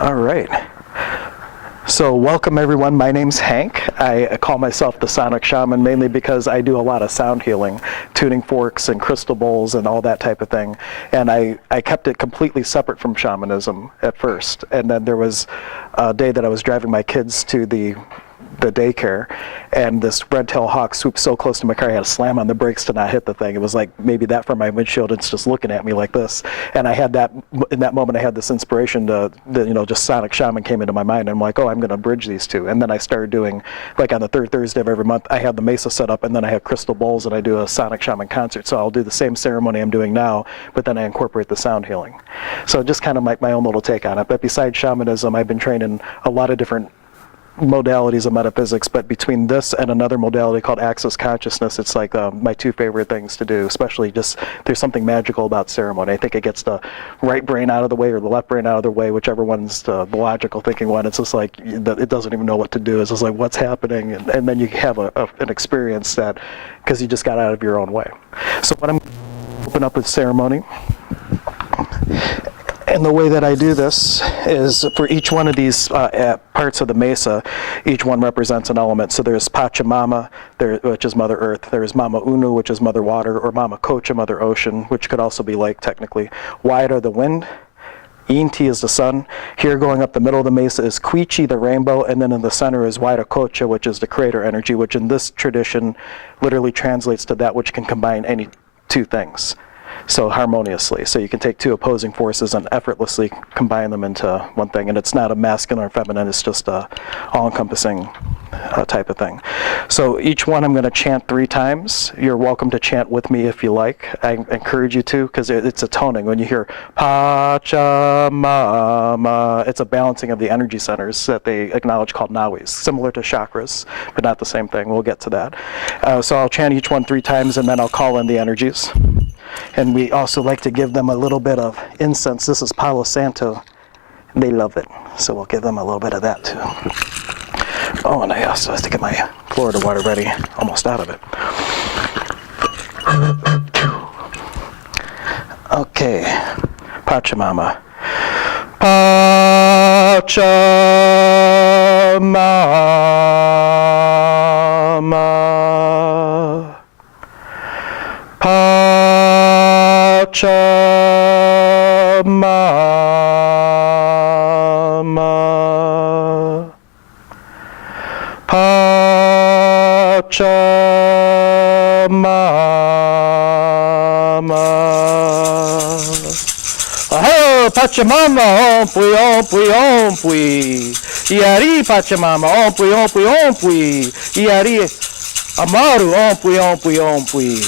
All right. So welcome everyone, my name's Hank. I call myself the Sonic Shaman mainly because I do a lot of sound healing, tuning forks and crystal bowls and all that type of thing. And I kept it completely separate from shamanism at first. And then there was a day that I was driving my kids to the daycare, and this red-tailed hawk swooped so close to my car I had to slam on the brakes to not hit the thing. It was like maybe that from my windshield, it's just looking at me like this. And I had that, in that moment I had this inspiration to, just Sonic Shaman came into my mind, and I'm like, oh, I'm gonna bridge these two. And then I started doing, like on the third Thursday of every month, I have the mesa set up, and then I have crystal bowls, and I do a Sonic Shaman concert. So I'll do the same ceremony I'm doing now, but then I incorporate the sound healing. So just kind of my own little take on it. But besides shamanism, I've been trained in a lot of different modalities of metaphysics, but between this and another modality called access consciousness, it's like my two favorite things to do, especially just there's something magical about ceremony. I think it gets the right brain out of the way or the left brain out of the way, whichever one's the logical thinking one. It's just like it doesn't even know what to do. It's just like what's happening, and then you have an experience that, because you just got out of your own way. So what I'm going to open up with ceremony. And the way that I do this is for each one of these parts of the mesa, each one represents an element. So there's Pachamama, which is Mother Earth. There's Mama Unu, which is Mother Water, or Mama Kocha, Mother Ocean, which could also be lake technically. Waira, the wind. Inti is the sun. Here going up the middle of the mesa is Quichi, the rainbow, and then in the center is Waira Kocha, which is the creator energy, which in this tradition literally translates to that which can combine any two things. So harmoniously. So you can take two opposing forces and effortlessly combine them into one thing. And it's not a masculine or feminine, it's just a all-encompassing type of thing. So each one I'm going to chant 3 times. You're welcome to chant with me if you like. I encourage you to, because it's a toning. When you hear Pachamama, it's a balancing of the energy centers that they acknowledge called nawis, similar to chakras, but not the same thing. We'll get to that. So I'll chant each one 3 times, and then I'll call in the energies. And we also like to give them a little bit of incense. This is Palo Santo. They love it. So we'll give them a little bit of that too. Oh, and I also have to get my Florida water ready. Almost out of it. Okay. Pachamama. Pachamama. Pachamama. Pachamama. Oh, Pachamama, ompui, ompui, ompui. Iari, Pachamama, ompui, ompui, ompui. Iari, Amaru, ompui, ompui, ompui.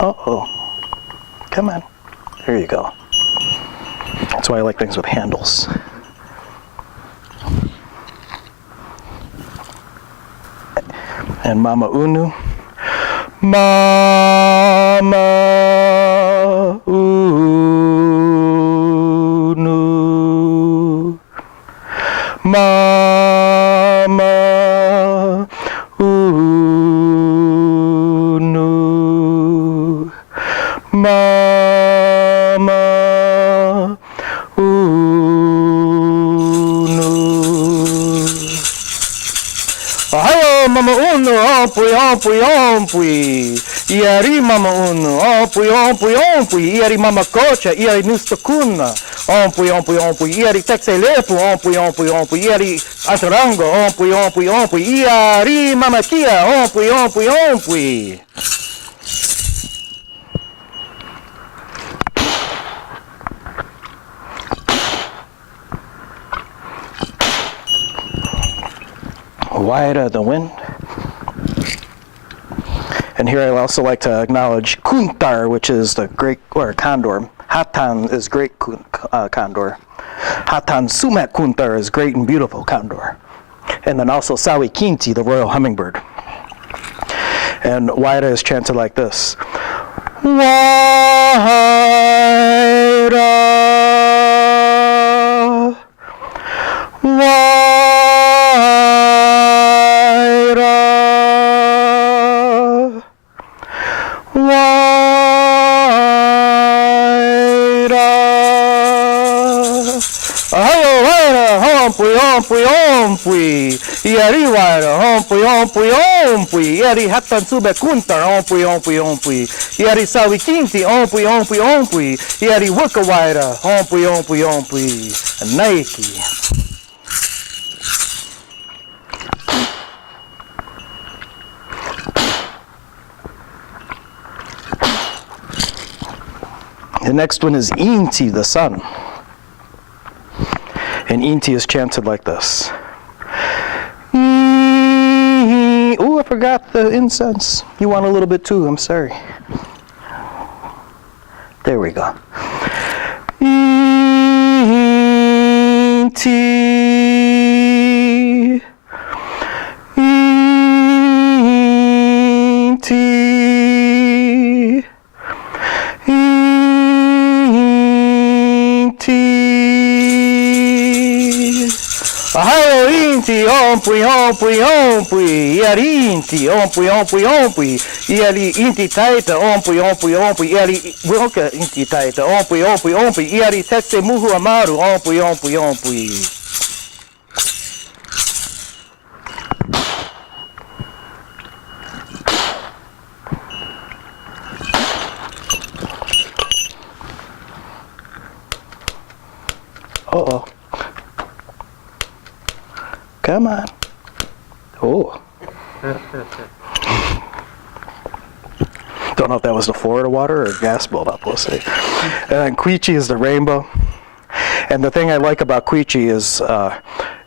Uh-oh. Come on. There you go. That's why I like things with handles. And Mama Unu. Mama Unu. Mama Unu. Mama Unu. Ohio, Mama Unu, ompui, ompui, ompui. Iari, Mama Unu, ompui, ompui, ompui. Iari, Mama Kocha, iari, Nustakuna. Ompui, ompui, ompui. Iari, Texelepu, ompui, ompui, ompui. Iari, Atarango, ompui, ompui, ompui. Iari, Mama Kia, ompui, ompui, ompui. Waira, the wind. And here I also like to acknowledge Kuntar, which is the great, or condor. Hatan is great condor. Hatan Sumat Kuntar is great and beautiful condor. And then also Sawi Kinti, the royal hummingbird. And Waira is chanted like this. Waira. Waira. ompui, ompui, ompui. Ieri waira, ompui, ompui, ompui. Ieri hatan sube kuntar, ompui, ompui, ompui. Ieri sawi kinti, ompui, ompui, ompui. Ieri wika waira, ompui, ompui, ompui. Nike. The next one is Inti, the sun. And Inti is chanted like this. Oh, I forgot the incense. You want a little bit too, I'm sorry. There we go. Inti. Inti. Ahayo inti, ompui, ompui, ompui, iari inti, ompui, ompui, ompui, iari inti taita, ompui, ompui, ompui, iari wilka inti taita, ompui, ompui, ompui, iari tetse muhu amaru, ompui, ompui, ompui. Uh-oh. Come on. Oh. Don't know if that was the Florida water or gas buildup, we'll see. And Quichi is the rainbow. And the thing I like about Quichi is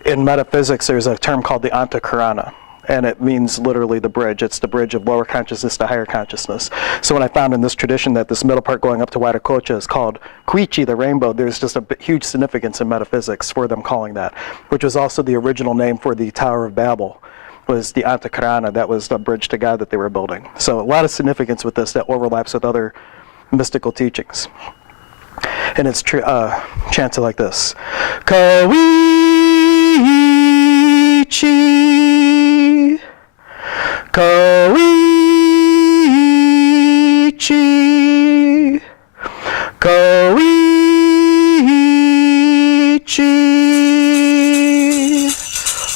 in metaphysics there's a term called the Antakarana. And it means literally the bridge. It's the bridge of lower consciousness to higher consciousness. So when I found in this tradition that this middle part going up to Huayracocha is called Quichi, the rainbow, there's just a huge significance in metaphysics for them calling that, which was also the original name for the Tower of Babel, was the Antakarana. That was the bridge to God that they were building. So a lot of significance with this that overlaps with other mystical teachings. And it's chanted like this. Koichi, Koichi, Koichi.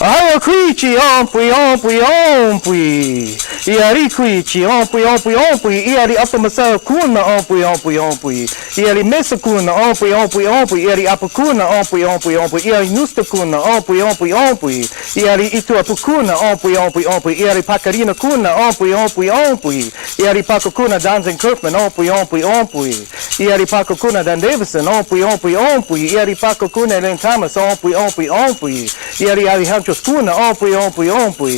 Ahayo Quichi, ompui, ompui, ompui. Iari Quichi, ompui, ompui, ompui. Iari apamasa kuna, ompui, ompui, ompui. Iari mesa kuna, ompui, ompui, ompui. Iari apakuna, ompui, ompui, ompui. Iari nusta kuna, ompui, ompui, ompui. Iari itu apukuna, ompui, ompui, ompui. Iari pakarina kuna, ompui, ompui, ompui. Iari Paqo kuna, Zane Curfman, ompui, ompui, ompui. Iari Paqo kuna, Dan Davison, ompui, ompui, ompui. Iari Paqo kuna, Len Thomas, ompui, ompui, ompui. Iari Alejandro Skuna, ompui, ompui, ompui.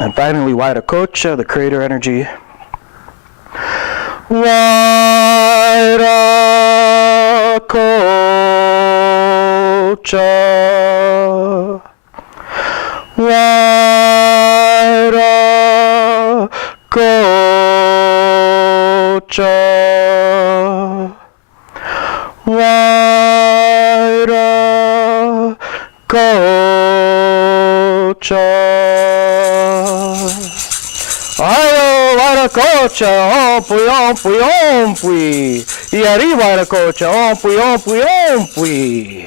And finally, Huayracocha, the creator energy. Huayracocha. Huayracocha. Huayracocha. Ayo Huayracocha, ompui, ompui, ompui. Iari Huayracocha, ompui, ompui, ompui.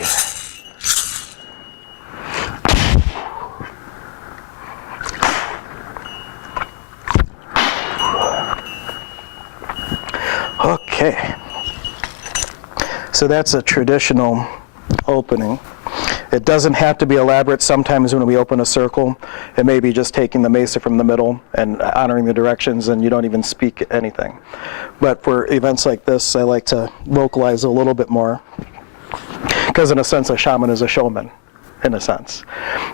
Okay. So that's a traditional opening. It doesn't have to be elaborate. Sometimes when we open a circle, it may be just taking the mesa from the middle and honoring the directions, and you don't even speak anything. But for events like this, I like to vocalize a little bit more, because in a sense, a shaman is a showman, in a sense.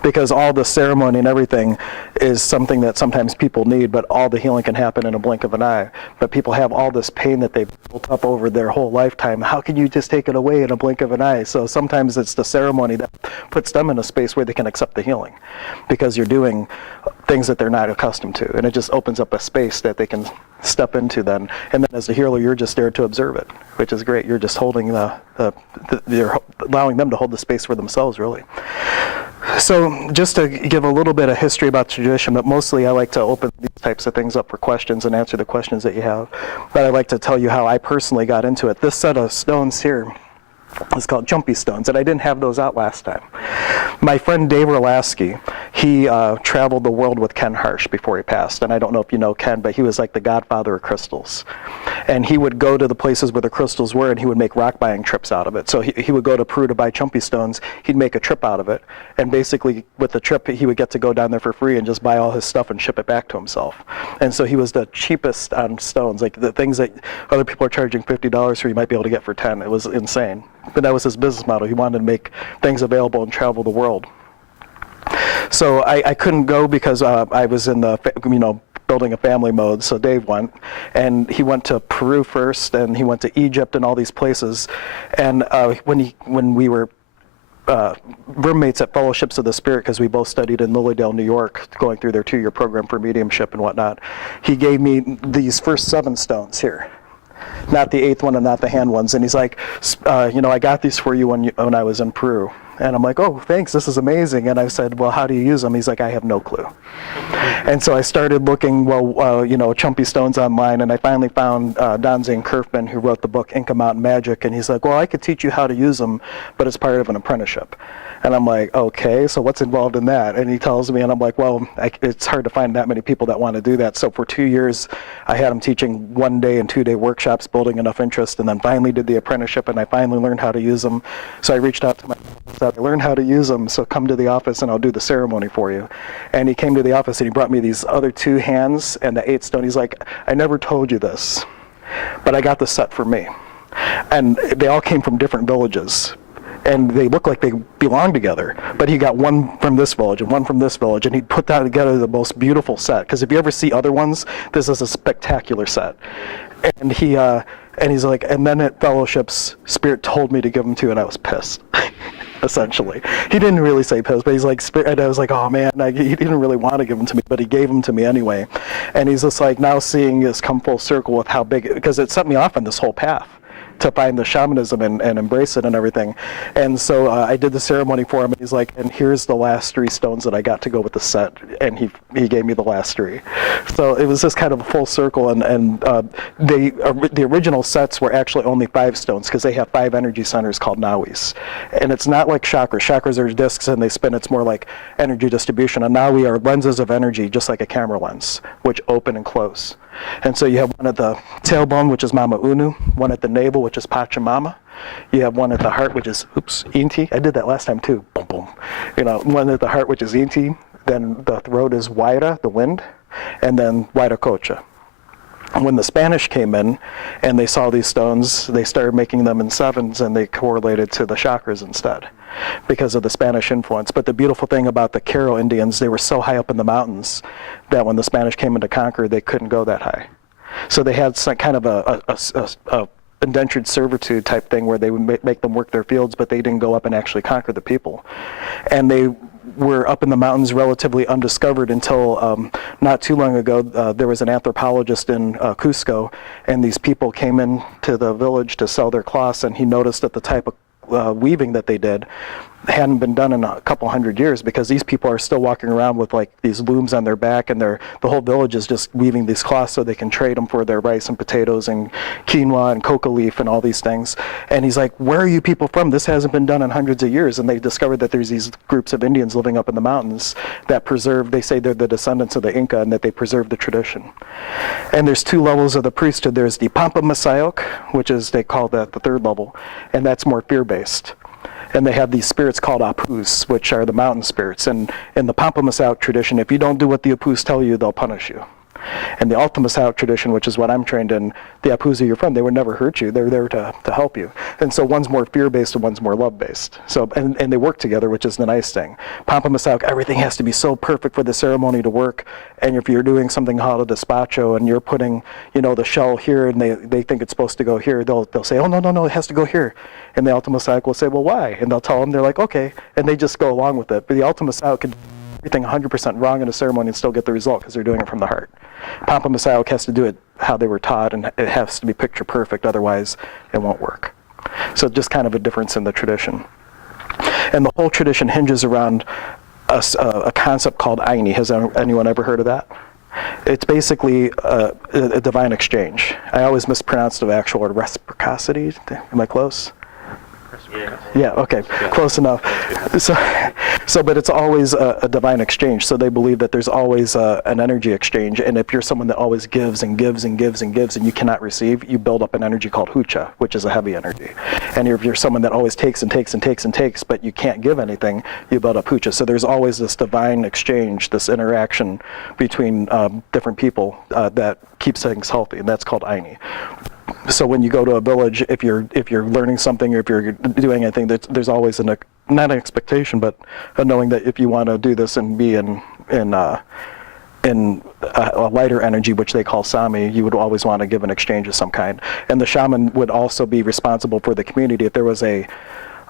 Because all the ceremony and everything is something that sometimes people need, but all the healing can happen in a blink of an eye. But people have all this pain that they've built up over their whole lifetime. How can you just take it away in a blink of an eye? So sometimes it's the ceremony that puts them in a space where they can accept the healing, because you're doing things that they're not accustomed to. And it just opens up a space that they can step into then. And then as the healer, you're just there to observe it, which is great. You're just holding you're allowing them to hold the space for themselves, really. So just to give a little bit of history about the tradition, but mostly I like to open these types of things up for questions and answer the questions that you have. But I'd like to tell you how I personally got into it. This set of stones here is called jumpy stones, and I didn't have those out last time. My friend Dave Orlasky, he traveled the world with Ken Harsh before he passed, and I don't know if you know Ken, but he was like the godfather of crystals. And he would go to the places where the crystals were, and he would make rock buying trips out of it. So he would go to Peru to buy jumpy stones, he'd make a trip out of it, and basically with the trip he would get to go down there for free and just buy all his stuff and ship it back to himself. And so he was the cheapest on stones, like the things that other people are charging $50 for, you might be able to get for 10. It was insane. But that was his business model. He wanted to make things available and travel the world. So I couldn't go because I was in the, building a family mode, so Dave went. And he went to Peru first, and he went to Egypt and all these places. And when we were roommates at Fellowships of the Spirit, because we both studied in Lilydale, New York, going through their 2-year program for mediumship and whatnot, he gave me these first 7 stones here. Not the 8th one and not the hand ones. And he's like, I got these for you when I was in Peru. And I'm like, oh, thanks, this is amazing. And I said, well, how do you use them? He's like, I have no clue. And so I started looking, chumpy stones online, and I finally found Zane Curfman, who wrote the book Inka Mountain Magic. And he's like, well, I could teach you how to use them, but it's part of an apprenticeship. And I'm like, okay, so what's involved in that? And he tells me, and I'm like, well, it's hard to find that many people that want to do that. So for 2 years, I had him teaching 1-day and 2-day workshops, building enough interest, and then finally did the apprenticeship, and I finally learned how to use them. So I reached out to my I learned how to use them, so come to the office and I'll do the ceremony for you. And he came to the office and he brought me these other 2 hands and the 8 stone. He's like, I never told you this, but I got this set for me. And they all came from different villages. And they look like they belong together, but he got one from this village and one from this village, and he put that together the most beautiful set. Because if you ever see other ones, this is a spectacular set. And he's like, and then at Fellowships, Spirit told me to give them to you, and I was pissed, essentially. He didn't really say pissed, but he's like, Spirit, and I was like, oh man, he didn't really want to give them to me, but he gave them to me anyway. And he's just like, now seeing this come full circle with how big, because it set me off on this whole path to find the shamanism and embrace it and everything. And so I did the ceremony for him, and he's like, and here's the last 3 stones that I got to go with the set, and he gave me the last 3. So it was just kind of a full circle, and the original sets were actually only 5 stones, because they have 5 energy centers called nawis. And it's not like chakras. Chakras are discs and they spin. It's more like energy distribution. A nawi are lenses of energy, just like a camera lens, which open and close. And so you have one at the tailbone, which is Mama Unu, one at the navel, which is Pachamama. You have one at the heart, which is, Inti. I did that last time too. Boom, boom. One at the heart, which is Inti. Then the throat is Waira, the wind, and then Huayracocha. When the Spanish came in and they saw these stones, they started making them in 7s, and they correlated to the chakras instead because of the Spanish influence. But the beautiful thing about the Q'ero Indians, they were so high up in the mountains that when the Spanish came in to conquer, they couldn't go that high. So they had some kind of a indentured servitude type thing where they would make them work their fields, but they didn't go up and actually conquer the people. And they were up in the mountains relatively undiscovered until not too long ago. There was an anthropologist in Cusco, and these people came into the village to sell their cloths, and he noticed that the type of weaving that they did hadn't been done in a couple hundred years, because these people are still walking around with like these looms on their back, and the whole village is just weaving these cloths so they can trade them for their rice and potatoes and quinoa and coca leaf and all these things. And he's like, where are you people from? This hasn't been done in hundreds of years. And they discovered that there's these groups of Indians living up in the mountains that preserve, they say they're the descendants of the Inca, and that they preserve the tradition. And there's 2 levels of the priesthood. There's the Pampa Masayok, which is, they call that the 3rd level, and that's more fear-based. And they have these spirits called Apus, which are the mountain spirits. And in the Pampa Masayok tradition, if you don't do what the Apus tell you, they'll punish you. And the Alta Masayok tradition, which is what I'm trained in, the Apus are your friend. They would never hurt you. They're there to help you. And so one's more fear-based and one's more love-based. So, and they work together, which is the nice thing. Pampa Masayok, everything has to be so perfect for the ceremony to work. And if you're doing something called a despacho and you're putting, the shell here, and they think it's supposed to go here, they'll say, oh, no, it has to go here. And the Alta Masayok will say, well, why? And they'll tell them, they're like, okay. And they just go along with it. But the Alta Masayok can do everything 100% wrong in a ceremony and still get the result, because they're doing it from the heart. Pampa Masayok has to do it how they were taught, and it has to be picture perfect, otherwise it won't work. So just kind of a difference in the tradition. And the whole tradition hinges around a concept called Aini. Has anyone ever heard of that? It's basically a divine exchange. I always mispronounce the actual word, reciprocity. Am I close? Yeah, okay, close enough. But it's always a divine exchange. So they believe that there's always an energy exchange. And if you're someone that always gives and gives and gives and gives and you cannot receive, you build up an energy called hucha, which is a heavy energy. And if you're someone that always takes and takes and takes and takes, but you can't give anything, you build up hucha. So there's always this divine exchange, this interaction between different people that keeps things healthy, and that's called Aini. So when you go to a village, if you're learning something or if you're doing anything, there's always not an expectation, but a knowing that if you want to do this and be in a lighter energy, which they call Sami, you would always want to give an exchange of some kind. And the shaman would also be responsible for the community. If there was a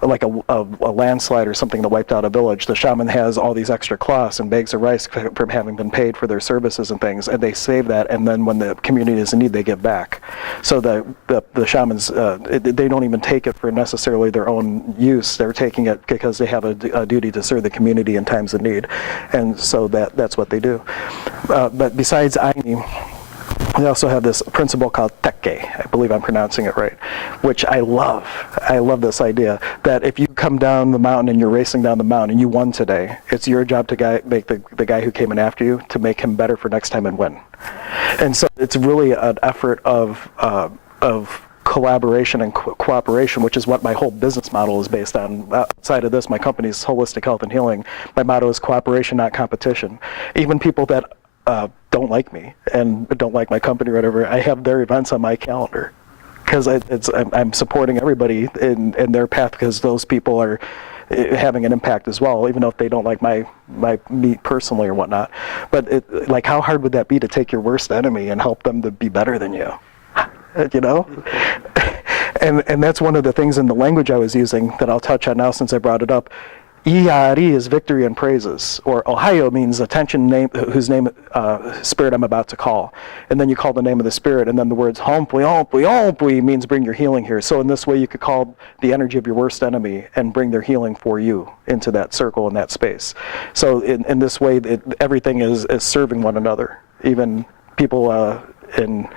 landslide or something that wiped out a village, the shaman has all these extra cloths and bags of rice from having been paid for their services and things, and they save that, and then when the community is in need, they give back. So the shamans, they don't even take it for necessarily their own use. They're taking it because they have a duty to serve the community in times of need, and so that's what they do. But besides Aini, we also have this principle called Teke, I believe I'm pronouncing it right, which I love. I love this idea that if you come down the mountain and you're racing down the mountain and you won today, it's your job to make the guy who came in after you to make him better for next time and win. And so it's really an effort of collaboration and cooperation, which is what my whole business model is based on. Outside of this, my company's Holistic Health and Healing. My motto is cooperation, not competition. Even people that don't like me and don't like my company or whatever, I have their events on my calendar because I'm supporting everybody in their path, because those people are having an impact as well, even though if they don't like me personally or whatnot. But like, how hard would that be to take your worst enemy and help them to be better than you? You know? And that's one of the things in the language I was using that I'll touch on now since I brought it up. Iari is victory and praises, or Ohio means attention, name, whose name, spirit I'm about to call. And then you call the name of the spirit, and then the words Hompui, Hompui, Hompui means bring your healing here. So in this way you could call the energy of your worst enemy and bring their healing for you into that circle and that space. So in this way, everything is serving one another, even people in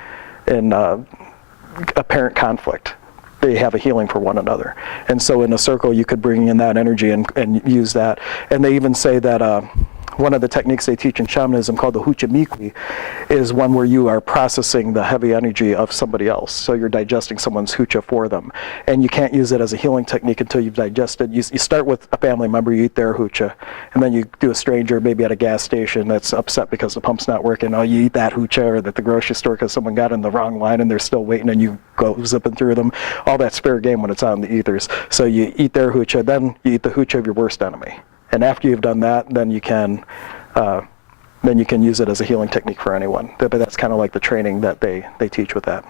apparent conflict. They have a healing for one another. And so in a circle, you could bring in that energy and use that. And they even say that one of the techniques they teach in shamanism, called the huchamikwi, is one where you are processing the heavy energy of somebody else. So you're digesting someone's hucha for them. And you can't use it as a healing technique until you've digested. You start with a family member, you eat their hucha, and then you do a stranger, maybe at a gas station that's upset because the pump's not working. Oh, you eat that hucha, or at the grocery store because someone got in the wrong line and they're still waiting, and you go zipping through them. All that's fair game when it's on the ethers. So you eat their hucha, then you eat the hucha of your worst enemy. And after you've done that, then you can use it as a healing technique for anyone. But that's kind of like the training that they teach with that.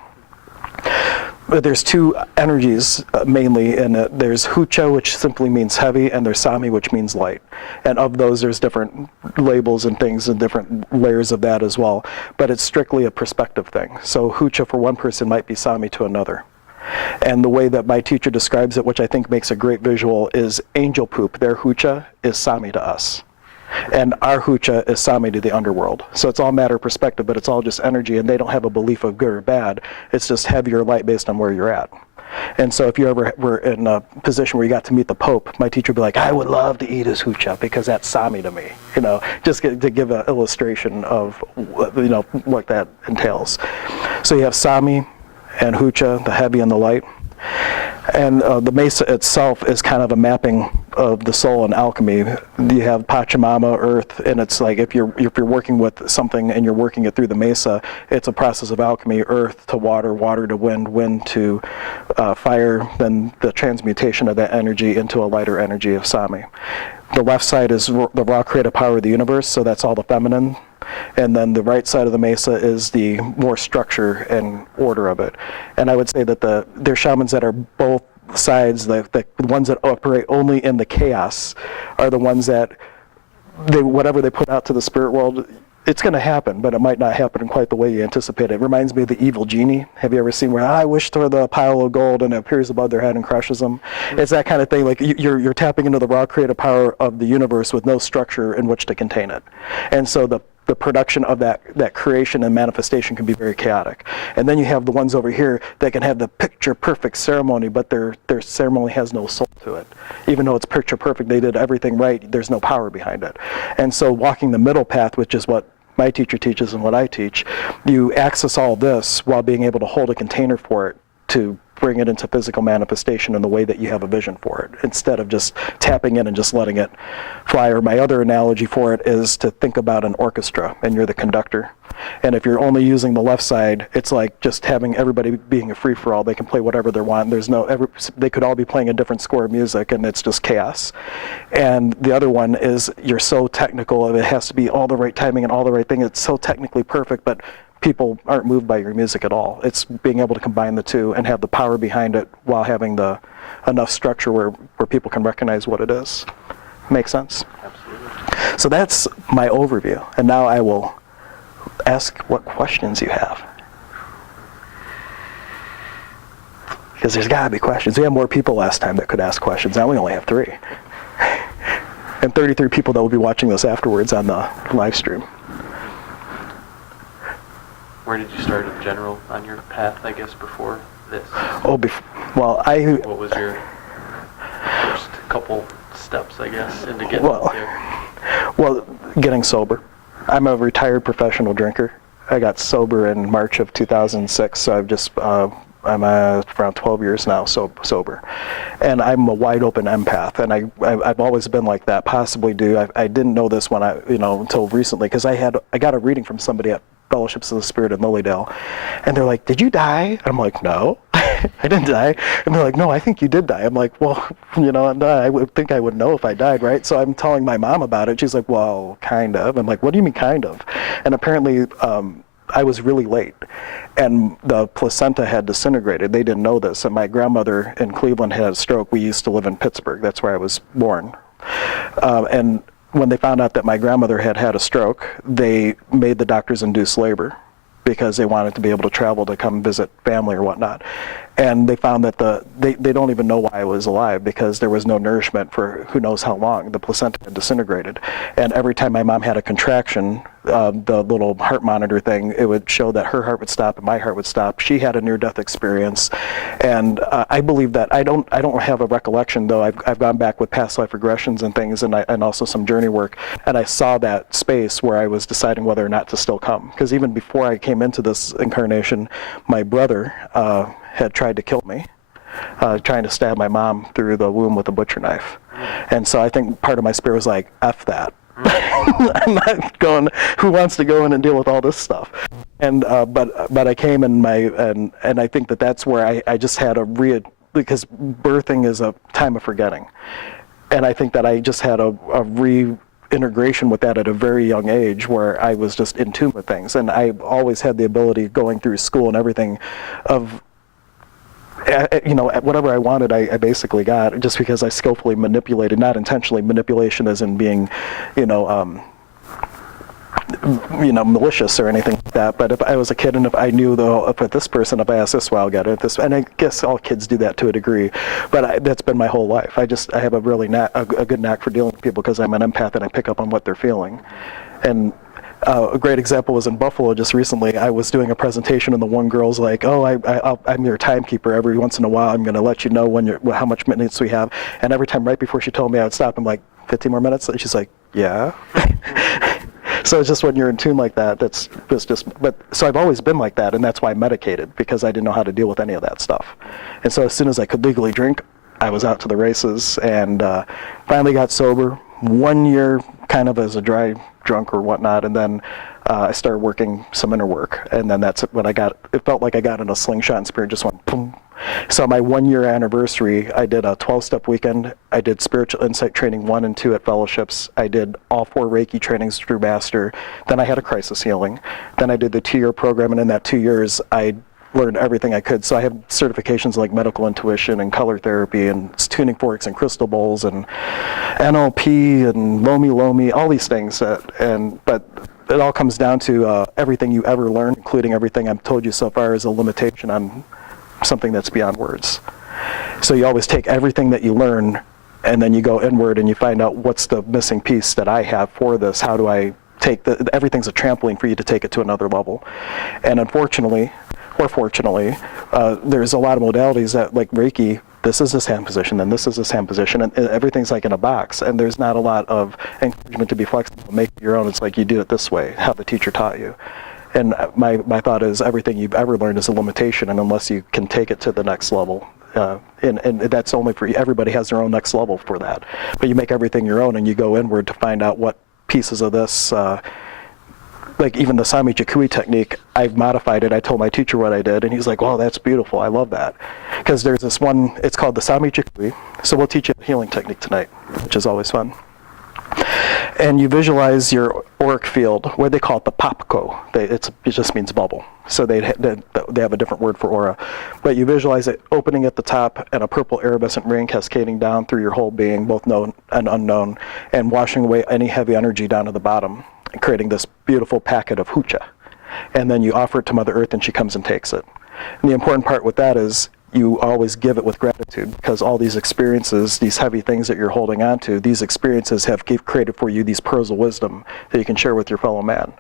But there's two energies mainly, and there's hucha, which simply means heavy, and there's sami, which means light. And of those, there's different labels and things and different layers of that as well. But it's strictly a perspective thing. So hucha for one person might be sami to another. And the way that my teacher describes it, which I think makes a great visual, is angel poop. Their hucha is sami to us. And our hucha is sami to the underworld. So it's all matter of perspective, but it's all just energy, and they don't have a belief of good or bad. It's just heavy or light based on where you're at. And so if you ever were in a position where you got to meet the Pope, my teacher would be like, I would love to eat his hucha because that's sami to me, you know, just to give an illustration of, you know, what that entails. So you have sami and hucha, the heavy and the light. And the mesa itself is kind of a mapping of the soul and alchemy. You have Pachamama, earth, and it's like if you're working with something and you're working it through the mesa, it's a process of alchemy, earth to water, water to wind, wind to fire, then the transmutation of that energy into a lighter energy of Sami. The left side is the raw creative power of the universe, so that's all the feminine. And then the right side of the mesa is the more structure and order of it. And I would say that there's shamans that are both sides. The ones that operate only in the chaos are the ones that whatever they put out to the spirit world it's going to happen, but it might not happen in quite the way you anticipate it. It reminds me of the evil genie. Have you ever seen where I wish for the pile of gold and it appears above their head and crushes them? It's that kind of thing. Like you're tapping into the raw creative power of the universe with no structure in which to contain it. And so the production of that creation and manifestation can be very chaotic. And then you have the ones over here that can have the picture perfect ceremony, but their ceremony has no soul to it. Even though it's picture perfect, they did everything right, there's no power behind it. And so walking the middle path, which is what my teacher teaches and what I teach, you access all this while being able to hold a container for it to bring it into physical manifestation in the way that you have a vision for it, instead of just tapping in and just letting it fly. Or my other analogy for it is to think about an orchestra, and you're the conductor. And if you're only using the left side, it's like just having everybody being a free-for-all. They can play whatever they want. They could all be playing a different score of music, and it's just chaos. And the other one is you're so technical, it has to be all the right timing and all the right thing. It's so technically perfect, but people aren't moved by your music at all. It's being able to combine the two and have the power behind it while having enough structure where people can recognize what it is. Make sense? Absolutely. So that's my overview. And now I will ask what questions you have. Because there's got to be questions. We had more people last time that could ask questions. Now we only have 3. And 33 people that will be watching this afterwards on the live stream. Where did you start in general on your path, I guess, before this? What was your first couple steps, I guess, into getting there? Well, getting sober. I'm a retired professional drinker. I got sober in March of 2006, so I'm around 12 years now sober. And I'm a wide open empath, and I've always been like that, possibly due. I didn't know this until recently, because I got a reading from somebody at Fellowships of the Spirit in Lilydale, and they're like, "Did you die?" And I'm like, "No, I didn't die." And they're like, "No, I think you did die." I'm like, "Well, I would think I would know if I died, right?" So I'm telling my mom about it. She's like, "Well, kind of." I'm like, "What do you mean, kind of?" And apparently, I was really late, and the placenta had disintegrated. They didn't know this, and my grandmother in Cleveland had a stroke. We used to live in Pittsburgh. That's where I was born, and when they found out that my grandmother had had a stroke, they made the doctors induce labor because they wanted to be able to travel to come visit family or whatnot. And they found that they don't even know why I was alive, because there was no nourishment for who knows how long. The placenta had disintegrated. And every time my mom had a contraction, the little heart monitor thing, it would show that her heart would stop and my heart would stop. She had a near-death experience. And I believe that I don't have a recollection, though. I've gone back with past life regressions and things, and also some journey work. And I saw that space where I was deciding whether or not to still come. Because even before I came into this incarnation, my brother had tried to kill me, trying to stab my mom through the womb with a butcher knife. And so I think part of my spirit was like, F that. I'm not going, who wants to go in and deal with all this stuff? And but I came and I think that's where I just had because birthing is a time of forgetting. And I think that I just had a reintegration with that at a very young age, where I was just in tune with things. And I always had the ability, going through school and everything, of whatever I wanted, I basically got, just because I skillfully manipulated, not intentionally. Manipulation as in being, malicious or anything like that. But if I was a kid and if I knew, though, if with this person, if I ask this, well, I'll get it. This, and I guess all kids do that to a degree. But that's been my whole life. I have a really a good knack for dealing with people, because I'm an empath and I pick up on what they're feeling. And a great example was in Buffalo just recently. I was doing a presentation, and the one girl's like, "Oh, I'm your timekeeper. Every once in a while, I'm going to let you know how much minutes we have." And every time, right before she told me I would stop, I'm like, 15 more minutes? And she's like, "Yeah." So it's just when you're in tune like that, so I've always been like that, and that's why I medicated, because I didn't know how to deal with any of that stuff. And so as soon as I could legally drink, I was out to the races, and finally got sober. 1 year kind of as a dry drunk or whatnot, and then I started working some inner work, and then that's when it felt like I got in a slingshot, and spirit just went boom. So my 1 year anniversary, I did a 12-step weekend. I did spiritual insight training 1 and 2 at Fellowships. I did all 4 Reiki trainings through Master. Then I had a crisis healing. Then I did the 2-year program, and in that 2 years, I learned everything I could. So I have certifications like medical intuition and color therapy and tuning forks and crystal bowls and NLP and Lomi, all these things. But it all comes down to everything you ever learn, including everything I've told you so far, is a limitation on something that's beyond words. So you always take everything that you learn, and then you go inward and you find out what's the missing piece that I have for this. How do I take everything's a trampoline for you to take it to another level. And unfortunately, or fortunately, there's a lot of modalities that, like Reiki, this is this hand position, and this is this hand position, and everything's like in a box, and there's not a lot of encouragement to be flexible, make it your own. It's like you do it this way, how the teacher taught you. And my thought is everything you've ever learned is a limitation, and unless you can take it to the next level, and that's only for everybody has their own next level for that. But you make everything your own, and you go inward to find out what pieces of this, like even the Sami Chikui technique, I've modified it. I told my teacher what I did, and he's like, "Wow, that's beautiful. I love that." Because there's this one, it's called the Sami Chikui. So we'll teach you a healing technique tonight, which is always fun. And you visualize your auric field, where they call it the Paqo. It just means bubble. So they have a different word for aura. But you visualize it opening at the top and a purple iridescent ring cascading down through your whole being, both known and unknown, and washing away any heavy energy down to the bottom, and creating this beautiful packet of hucha. And then you offer it to Mother Earth, and she comes and takes it. And the important part with that is you always give it with gratitude, because all these experiences, these heavy things that you're holding on to, these experiences have created for you these pearls of wisdom that you can share with your fellow man.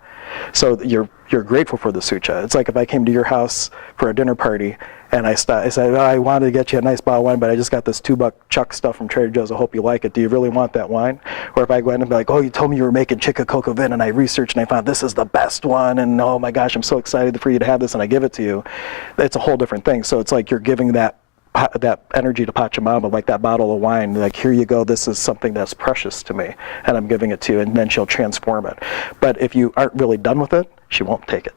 So you're grateful for the sucha. It's like if I came to your house for a dinner party and I said, "Oh, I wanted to get you a nice bottle of wine, but I just got this $2 Chuck stuff from Trader Joe's. I hope you like it. Do you really want that wine?" Or if I go in and be like, "Oh, you told me you were making chica coco vin, and I researched and I found this is the best one, and oh my gosh, I'm so excited for you to have this," and I give it to you, it's a whole different thing. So it's like you're giving that energy to Pachamama, like that bottle of wine, like, "Here you go, this is something that's precious to me, and I'm giving it to you," and then she'll transform it. But if you aren't really done with it, she won't take it.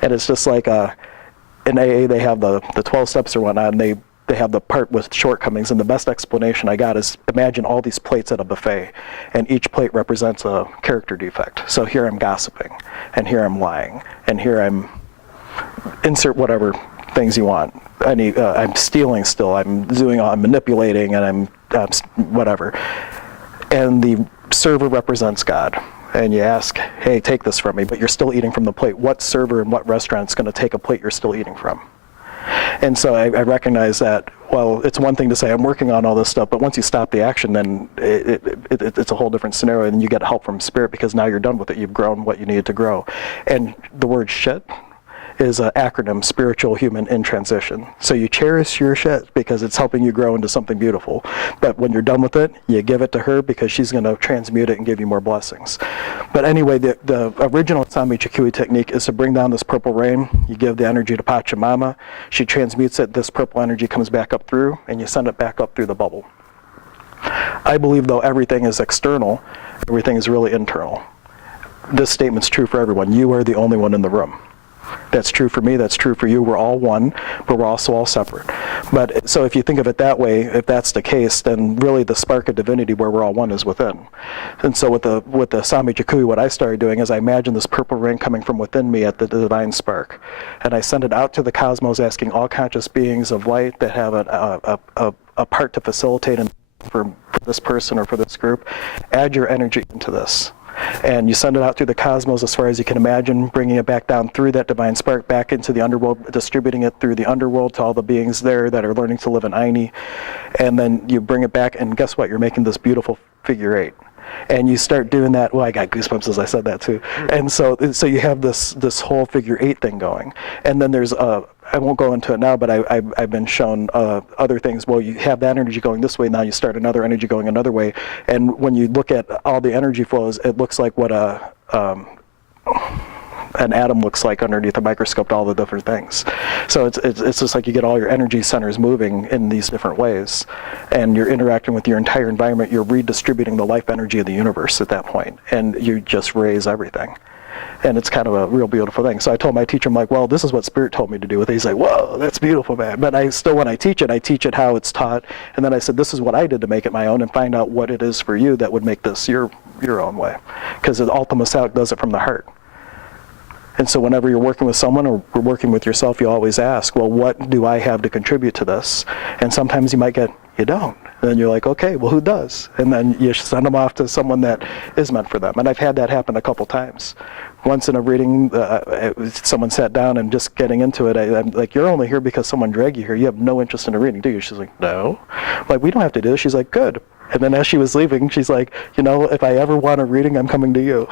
And it's just like in AA, they have the 12 steps or whatnot, and they have the part with shortcomings, and the best explanation I got is imagine all these plates at a buffet, and each plate represents a character defect. So here I'm gossiping, and here I'm lying, and here I'm insert whatever things you want. I'm stealing still, I'm manipulating, and I'm whatever. And the server represents God. And you ask, "Hey, take this from me," but you're still eating from the plate. What server in what restaurant is going to take a plate you're still eating from? And so I recognize that, well, it's one thing to say I'm working on all this stuff, but once you stop the action, then it's a whole different scenario, and you get help from spirit, because now you're done with it. You've grown what you needed to grow. And the word shit is an acronym, spiritual human in transition. So you cherish your shit because it's helping you grow into something beautiful. But when you're done with it, you give it to her because she's going to transmute it and give you more blessings. But anyway, the original Sami Chikui technique is to bring down this purple rain. You give the energy to Pachamama. She transmutes it. This purple energy comes back up through, and you send it back up through the bubble. I believe, though everything is external, everything is really internal. This statement's true for everyone. You are the only one in the room. That's true for me, that's true for you. We're all one, but we're also all separate. But so if you think of it that way, if that's the case, then really the spark of divinity where we're all one is within. And so with the Sami Chikui, what I started doing is I imagined this purple ring coming from within me at the divine spark. And I send it out to the cosmos, asking all conscious beings of light that have a part to facilitate for this person or for this group, add your energy into this. And you send it out through the cosmos as far as you can imagine, bringing it back down through that divine spark, back into the underworld, distributing it through the underworld to all the beings there that are learning to live in Aini. And then you bring it back, and guess what? You're making this beautiful figure 8. And you start doing that. Well, I got goosebumps as I said that too. And so you have this whole figure 8 thing going. And then there's I won't go into it now, but I've been shown other things. Well, you have that energy going this way, now you start another energy going another way. And when you look at all the energy flows, it looks like what an atom looks like underneath a microscope to all the different things. So it's just like you get all your energy centers moving in these different ways, and you're interacting with your entire environment. You're redistributing the life energy of the universe at that point, and you just raise everything. And it's kind of a real beautiful thing. So I told my teacher, I'm like, "Well, this is what Spirit told me to do with it." He's like, "Whoa, that's beautiful, man." But when I teach it how it's taught. And then I said, "This is what I did to make it my own, and find out what it is for you that would make this your own way." Because the Ultima Self does it from the heart. And so whenever you're working with someone or working with yourself, you always ask, "Well, what do I have to contribute to this?" And sometimes you might get, "You don't." And then you're like, "Okay, well, who does?" And then you send them off to someone that is meant for them. And I've had that happen a couple times, once in a reading, someone sat down and just getting into it, I'm like, you're only here because someone dragged you here. You have no interest in a reading, do you? She's like, no. I'm like, we don't have to do this. She's like, good. And then as she was leaving, she's like, you know, if I ever want a reading, I'm coming to you.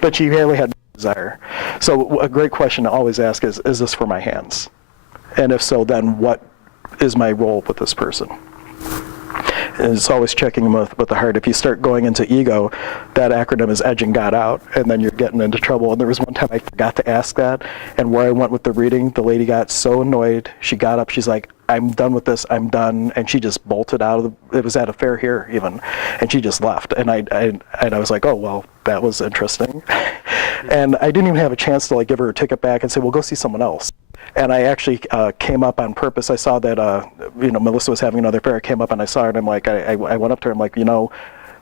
But she really had no desire. So a great question to always ask is this for my hands? And if so, then what is my role with this person? And it's always checking with the heart. If you start going into ego, that acronym is edging God out, and then you're getting into trouble. And there was one time I forgot to ask that, and where I went with the reading, the lady got so annoyed. She got up, she's like, I'm done with this, I'm done. And she just bolted out of it was at a fair here even, and she just left. And I was like, oh, well, that was interesting. And I didn't even have a chance to like give her a ticket back and say, well, go see someone else. And I actually came up on purpose. I saw that, Melissa was having another affair. I came up and I saw her, and I'm like, I went up to her, I'm like, you know,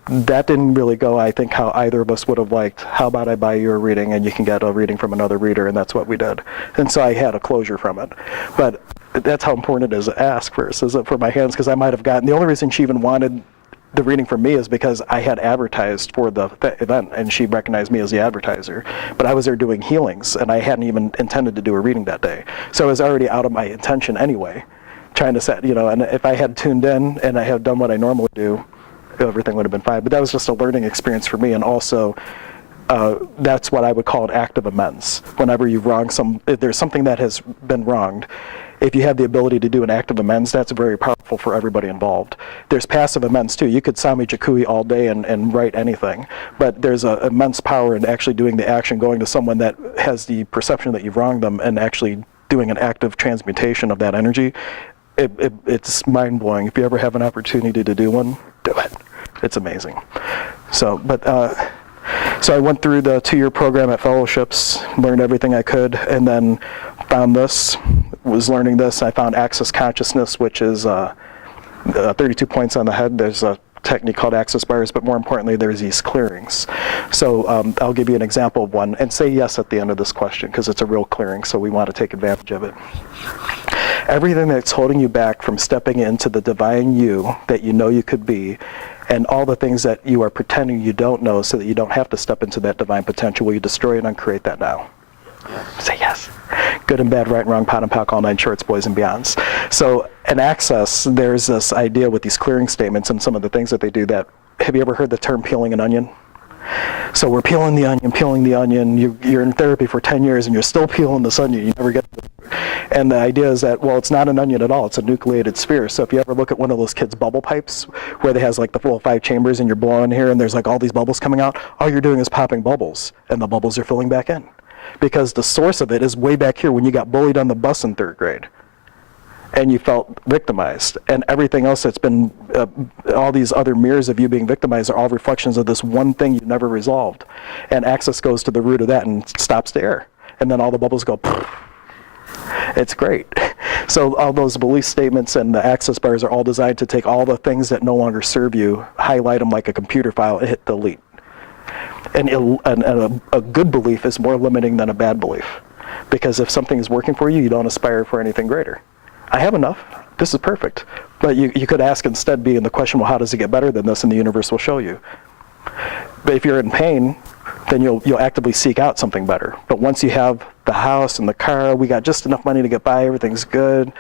that didn't really go, I think, how either of us would have liked. How about I buy you a reading and you can get a reading from another reader? And that's what we did. And so I had a closure from it. But that's how important it is to ask first, is it for my hands? Because I might have gotten, the only reason she even wanted the reading from me is because I had advertised for the event, and she recognized me as the advertiser. But I was there doing healings, and I hadn't even intended to do a reading that day. So I was already out of my intention anyway, trying to set, and if I had tuned in and I had done what I normally do, everything would have been fine. But that was just a learning experience for me, and also that's what I would call an act of amends. Whenever you've wronged if there's something that has been wronged, if you have the ability to do an act of amends, that's very powerful for everybody involved. There's passive amends too. You could Sami Jakui all day and write anything, but there's an immense power in actually doing the action, going to someone that has the perception that you've wronged them and actually doing an active transmutation of that energy. It's mind-blowing. If you ever have an opportunity to do one, do it. It's amazing. So I went through the 2-year program at Fellowships, learned everything I could, and then found this, was learning this. I found Access Consciousness, which is 32 points on the head. There's a technique called access bars, but more importantly, there's these clearings. So I'll give you an example of one, and say yes at the end of this question, because it's a real clearing, so we want to take advantage of it. Everything that's holding you back from stepping into the divine you that you know you could be, and all the things that you are pretending you don't know so that you don't have to step into that divine potential, will you destroy and uncreate that now? Yes. Say yes. Good and bad, right and wrong, pot and Paqo, all 9 shorts, boys and beyonds. So in Access, there's this idea with these clearing statements and some of the things that they do that, have you ever heard the term peeling an onion? So we're peeling the onion. You're in therapy for 10 years and you're still peeling this onion. You never get to it. And the idea is that, well, it's not an onion at all. It's a nucleated sphere. So if you ever look at one of those kids' bubble pipes where they has like the full 5 chambers and you're blowing here and there's like all these bubbles coming out, all you're doing is popping bubbles and the bubbles are filling back in. Because the source of it is way back here when you got bullied on the bus in 3rd grade. And you felt victimized, and everything else that's been, all these other mirrors of you being victimized are all reflections of this one thing you never resolved. And Access goes to the root of that and stops there. And then all the bubbles go, poof. It's great. So all those belief statements and the access bars are all designed to take all the things that no longer serve you, highlight them like a computer file, and hit delete. And a good belief is more limiting than a bad belief. Because if something is working for you, you don't aspire for anything greater. I have enough. This is perfect. But you could ask instead, being the question, well, how does it get better than this? And the universe will show you. But if you're in pain, then you'll actively seek out something better. But once you have the house and the car, we got just enough money to get by, everything's good,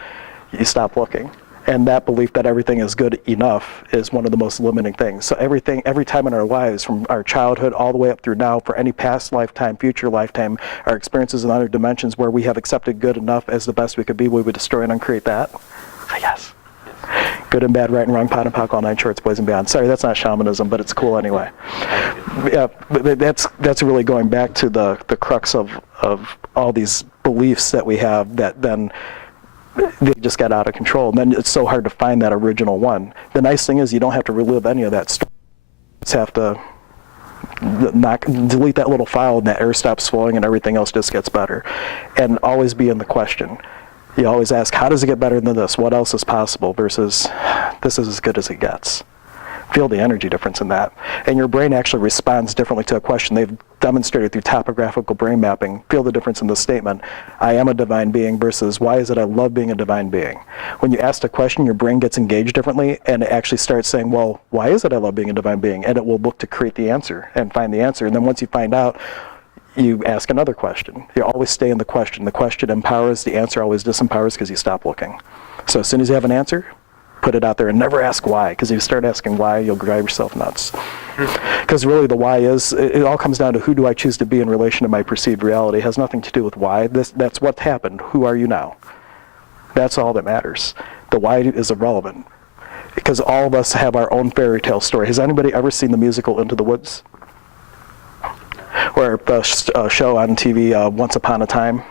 you stop looking. And that belief that everything is good enough is one of the most limiting things. So every time in our lives, from our childhood all the way up through now, for any past lifetime, future lifetime, our experiences in other dimensions where we have accepted good enough as the best we could be, we would destroy and uncreate that? Say yes. Good and bad, right and wrong, pot and Paqo, all 9 shorts, boys and beyond. Sorry, that's not shamanism, but it's cool anyway. Yeah, but that's really going back to the crux of all these beliefs that we have that then they just got out of control. And then it's so hard to find that original one. The nice thing is you don't have to relive any of that story. You just have to delete that little file and that air stops flowing and everything else just gets better. And always be in the question. You always ask, how does it get better than this? What else is possible? Versus, this is as good as it gets. Feel the energy difference in that. And your brain actually responds differently to a question. They've demonstrated through topographical brain mapping. Feel the difference in the statement, I am a divine being, versus why is it I love being a divine being? When you ask a question, your brain gets engaged differently, and it actually starts saying, well, why is it I love being a divine being? And it will look to create the answer and find the answer. And then once you find out, you ask another question. You always stay in the question. The question empowers, the answer always disempowers because you stop looking. So as soon as you have an answer, put it out there and never ask why, because if you start asking why, you'll drive yourself nuts. Because really the why is, it all comes down to who do I choose to be in relation to my perceived reality. It has nothing to do with why. That's what happened. Who are you now? That's all that matters. The why is irrelevant. Because all of us have our own fairy tale story. Has anybody ever seen the musical Into the Woods? Or the show on TV, Once Upon a Time?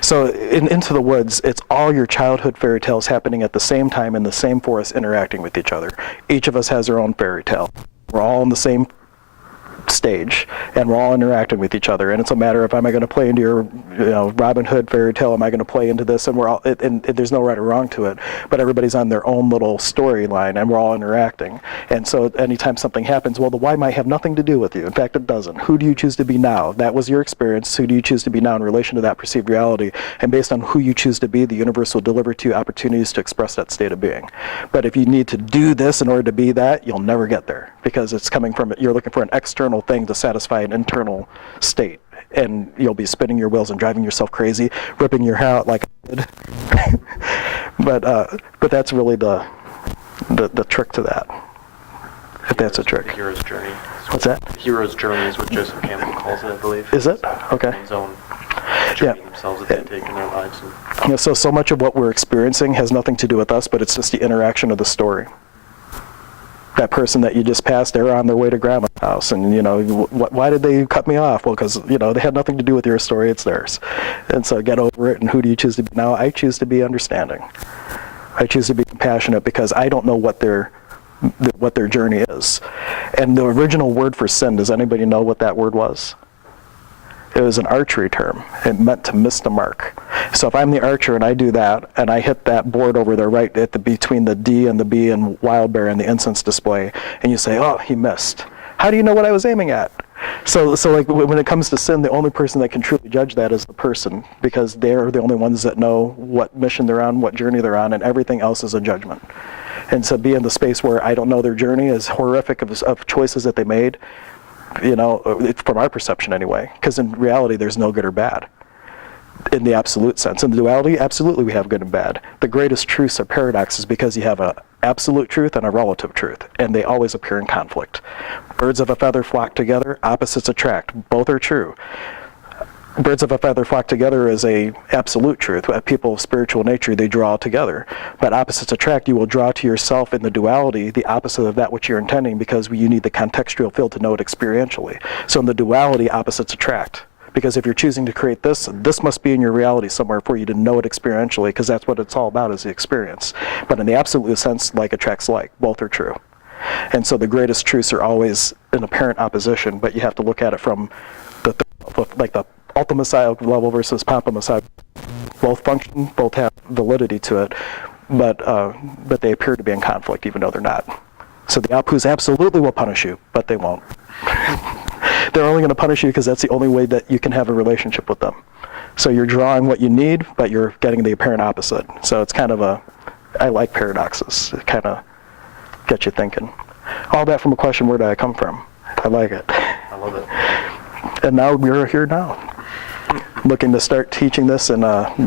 So in Into the Woods, it's all your childhood fairy tales happening at the same time in the same forest interacting with each other. Each of us has our own fairy tale. We're all on the same stage, and we're all interacting with each other, and it's a matter of, am I going to play into your Robin Hood fairy tale, am I going to play into this, and we're all, and there's no right or wrong to it, but everybody's on their own little storyline, and we're all interacting. And so anytime something happens, well, the why might have nothing to do with you. In fact, it doesn't. Who do you choose to be now? That was your experience. Who do you choose to be now in relation to that perceived reality? And based on who you choose to be, the universe will deliver to you opportunities to express that state of being. But if you need to do this in order to be that, you'll never get there, because it's coming from, you're looking for an external thing to satisfy an internal state, and you'll be spinning your wheels and driving yourself crazy, ripping your hair out like I did. But that's really the trick to that, if that's a trick. The hero's journey. What's that? The hero's journey is what Joseph Campbell calls it, I believe. Is it? Okay. His own journey themselves that they take in their lives. And, so much of what we're experiencing has nothing to do with us, but it's just the interaction of the story. That person that you just passed, they were on their way to grandma's house, and why did they cut me off? Well, because they had nothing to do with your story, it's theirs. And so get over it. And who do you choose to be now? I choose to be understanding. I choose to be compassionate, because I don't know what their journey is. And the original word for sin, does anybody know what that word was? It was an archery term. It meant to miss the mark. So if I'm the archer and I do that, and I hit that board over there right at between the D and the B and wild bear and the incense display, and you say, oh, he missed. How do you know what I was aiming at? So like when it comes to sin, the only person that can truly judge that is the person, because they're the only ones that know what mission they're on, what journey they're on, and everything else is a judgment. And so be in the space where I don't know their journey, as horrific of choices that they made, from our perception anyway, because in reality there's no good or bad in the absolute sense. In the duality, absolutely we have good and bad. The greatest truths are paradoxes, because you have an absolute truth and a relative truth, and they always appear in conflict. Birds of a feather flock together, opposites attract. Both are true. Birds of a feather flock together is a absolute truth. People of spiritual nature, they draw together. But opposites attract. You will draw to yourself in the duality the opposite of that which you're intending, because you need the contextual field to know it experientially. So in the duality, opposites attract. Because if you're choosing to create this must be in your reality somewhere for you to know it experientially, because that's what it's all about, is the experience. But in the absolute sense, like attracts like. Both are true. And so the greatest truths are always in apparent opposition, but you have to look at it from the Ultima Messiah level versus Papa Messiah. Both function, both have validity to it, but they appear to be in conflict even though they're not. So the Apus absolutely will punish you, but they won't. They're only going to punish you because that's the only way that you can have a relationship with them. So you're drawing what you need, but you're getting the apparent opposite. So it's kind of I like paradoxes. It kind of gets you thinking. All that from a question, where did I come from? I like it. I love it. And now we're here now, looking to start teaching this and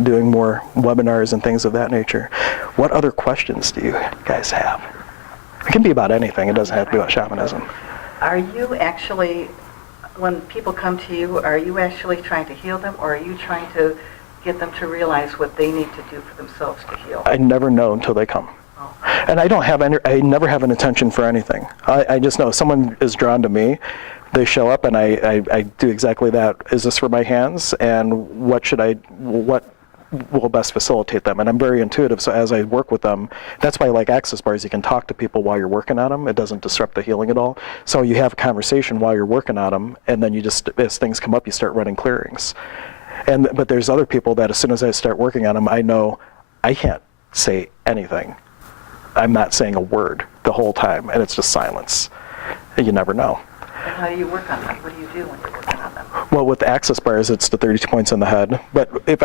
doing more webinars and things of that nature. What other questions do you guys have? It can be about anything. It doesn't have to be about shamanism. Are you actually, when people come to you, are you actually trying to heal them, or are you trying to get them to realize what they need to do for themselves to heal? I never know until they come. Oh. And I never have an intention for anything. I just know if someone is drawn to me, they show up, and I do exactly that. Is this for my hands? And what will best facilitate them? And I'm very intuitive, so as I work with them, that's why I like access bars. You can talk to people while you're working on them. It doesn't disrupt the healing at all. So you have a conversation while you're working on them, and then you just, as things come up, you start running clearings. But there's other people that as soon as I start working on them, I know I can't say anything. I'm not saying a word the whole time, and it's just silence. And you never know. And how do you work on them? What do you do when you're working on them? Well, with the access bars, it's the 32 points in the head. But if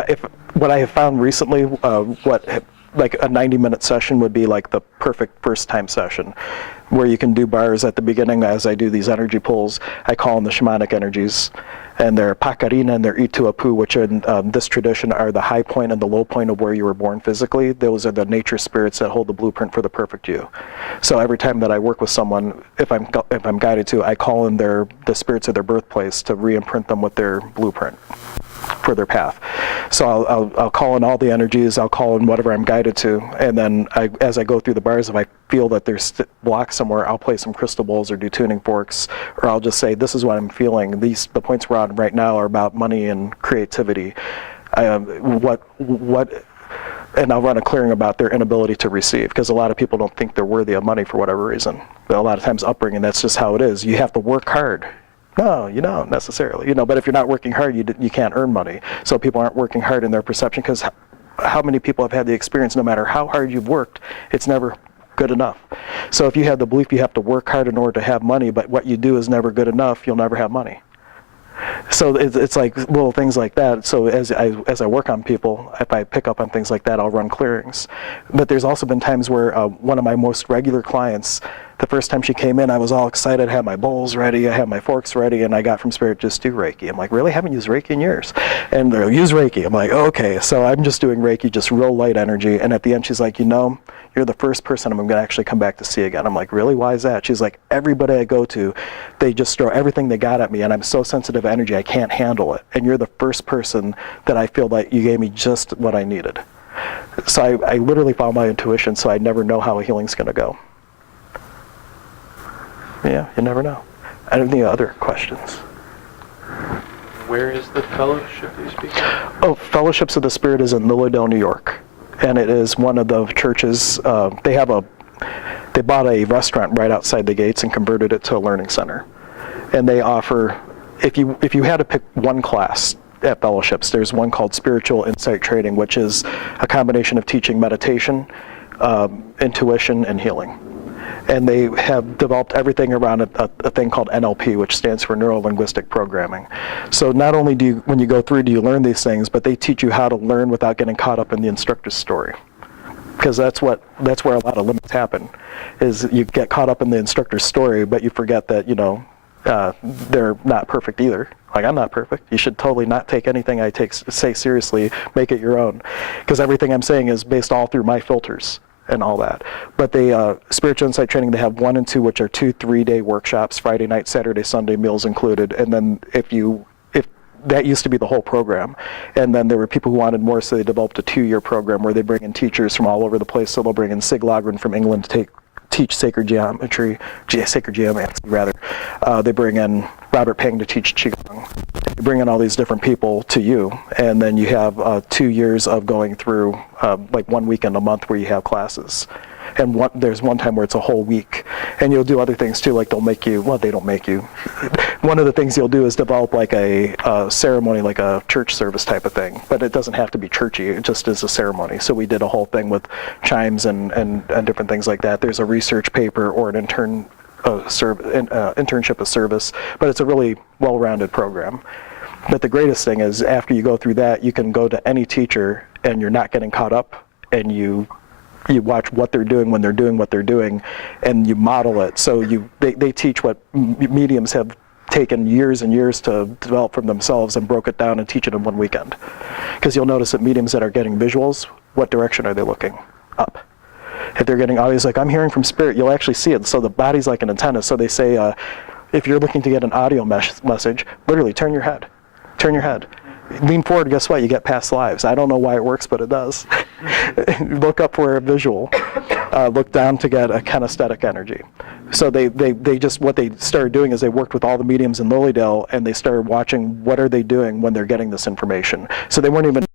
what I have found recently, like a 90-minute session would be like the perfect first-time session, where you can do bars at the beginning. As I do these energy pulls, I call them the shamanic energies, And their Pacarina and their Ituapu, which in this tradition are the high point and the low point of where you were born physically. Those are the nature spirits that hold the blueprint for the perfect you. So every time that I work with someone, if I'm guided to, I call in the spirits of their birthplace to re-imprint them with their blueprint for their path. So I'll call in all the energies, I'll call in whatever I'm guided to, and then as I go through the bars, if I feel that there's blocks somewhere, I'll play some crystal bowls or do tuning forks, or I'll just say, this is what I'm feeling. The points we're on right now are about money and creativity. And I'll run a clearing about their inability to receive, because a lot of people don't think they're worthy of money for whatever reason. But a lot of times upbringing, that's just how it is. You have to work hard. No, you don't necessarily, but if you're not working hard, you can't earn money. So people aren't working hard in their perception, because how many people have had the experience, no matter how hard you've worked, it's never good enough. So if you have the belief you have to work hard in order to have money, but what you do is never good enough, you'll never have money. So it's like little things like that. So as I work on people, if I pick up on things like that, I'll run clearings. But there's also been times where one of my most regular clients, the first time she came in, I was all excited, I had my bowls ready, I had my forks ready, and I got from Spirit, just do Reiki. I'm like, really? I haven't used Reiki in years. And they'll use Reiki. I'm like, okay. So I'm just doing Reiki, just real light energy. And at the end, she's like, you're the first person I'm going to actually come back to see again. I'm like, really? Why is that? She's like, everybody I go to, they just throw everything they got at me, and I'm so sensitive energy, I can't handle it. And you're the first person that I feel like you gave me just what I needed. So I literally follow my intuition, so I never know how a healing's going to go. Yeah, you never know. I don't think other questions. Where is the fellowship you speak of? Oh, Fellowships of the Spirit is in Lilydale, New York. And it is one of the churches, they bought a restaurant right outside the gates and converted it to a learning center. And they offer, if you had to pick one class at Fellowships, there's one called Spiritual Insight Training, which is a combination of teaching meditation, intuition, and healing. And they have developed everything around a thing called NLP, which stands for Neuro-Linguistic Programming. So not only when you go through, do you learn these things, but they teach you how to learn without getting caught up in the instructor's story. Because that's where a lot of limits happen, is you get caught up in the instructor's story, but you forget that, they're not perfect either. Like, I'm not perfect. You should totally not take anything I say seriously, make it your own. Because everything I'm saying is based all through my filters and all that. But Spiritual Insight Training, they have 1 and 2, which are 2 3-day workshops, Friday night, Saturday, Sunday, meals included. And then if that used to be the whole program. And then there were people who wanted more, so they developed a 2-year program where they bring in teachers from all over the place. So they'll bring in Sig Logren from England to teach sacred geomancy rather. They bring in Robert Pang to teach Qigong. They bring in all these different people to you, and then you have 2 years of going through like 1 weekend a month where you have classes. And there's one time where it's a whole week. And you'll do other things too, like they don't make you. One of the things you'll do is develop like a ceremony, like a church service type of thing. But it doesn't have to be churchy, it just is a ceremony. So we did a whole thing with chimes and different things like that. There's a research paper or an internship of service, but it's a really well-rounded program. But the greatest thing is after you go through that, you can go to any teacher and you're not getting caught up, and you watch what they're doing when they're doing what they're doing, and you model it. So they teach what mediums have taken years and years to develop from themselves and broke it down and teach it in 1 weekend. Because you'll notice that mediums that are getting visuals, what direction are they looking? Up. If they're getting audio, like I'm hearing from spirit, you'll actually see it. So the body's like an antenna. So they say, if you're looking to get an audio message, literally turn your head. Turn your head. Lean forward, guess what? You get past lives. I don't know why it works, but it does. Look up for a visual. Look down to get a kinesthetic energy. So they just, what they started doing is they worked with all the mediums in Lilydale, and they started watching what are they doing when they're getting this information. So they weren't even